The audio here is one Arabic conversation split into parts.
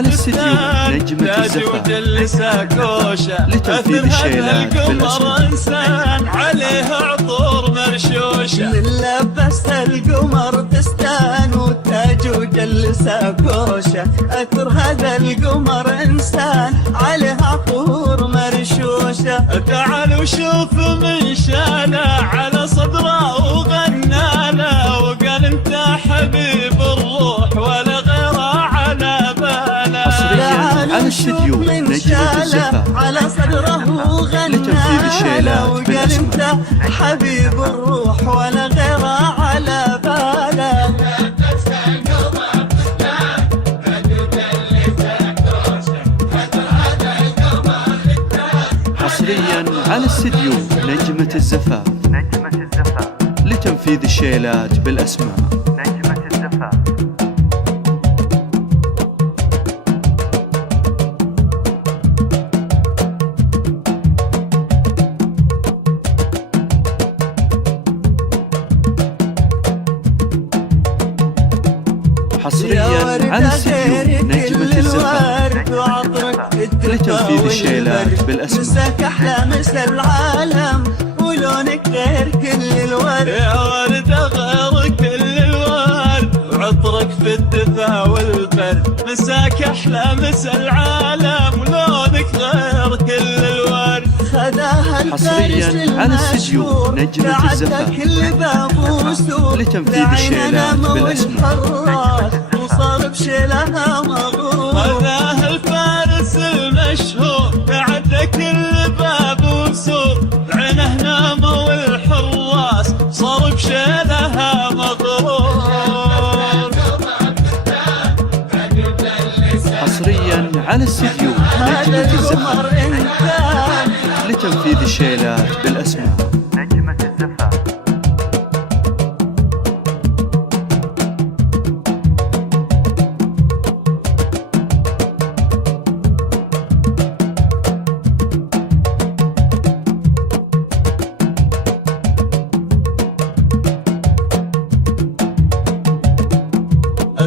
على استديو نجمة الزفاف لتنفيذ الشيلات بالأسماء. عليه عطور مرشوشة من لبست القمر فستان وتاج وجلسه كوشة. أثر هذا القمر إنسان عليه عطور مرشوشة. تعالوا شوف من شاله على صدره وغنى له وقال انت حبيب الروح ولا غيره على باله. حصريا على استديو نجمة الزفاف على صدره وغنى لتنفيذ الشيلات وقال انت حبيب الروح ولا غيره على باله. حصريا على استديو نجمة الزفاف لتنفيذ الشيلات بالأسماء. حصريا على استديو نجمة الزفاف لتنفيذ الشيلات بالأسماء. مساك أحلى مسا العالم ولونك غير كل الورد. يا ورد غير كل الورد وعطرك في الدفا والبرد. مساك أحلى مسا العالم ولونك غير كل الورد. حصريا على استديو نجمة الزفاف لتنفيذ الشيلات بالأسماء. وصار بشيلها مغرور. هذا الفارس المشهور بعد كل باب وسور. عينه نامه والحراس صار بشيلها مغرور. حصريا على استديو نجمة الزفاف لتنفيذ الشيلات بالأسماء.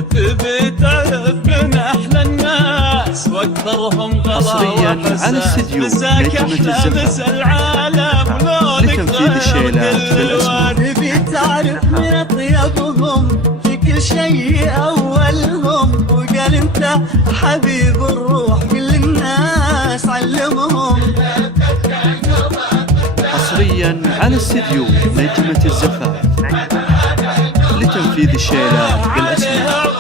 تبي تعرف من أحلى الناس واكثرهم حصريا على استديو نجمة الزفاف لتنفيذ الشيلات بالأسماء. تبي تعرف من أطيبهم في كل شيء أولهم. وقال أنت حبيب الروح كل الناس علمهم. حصريا على استديو نجمة الزفاف لتنفيذ الشيلات بالأسماء.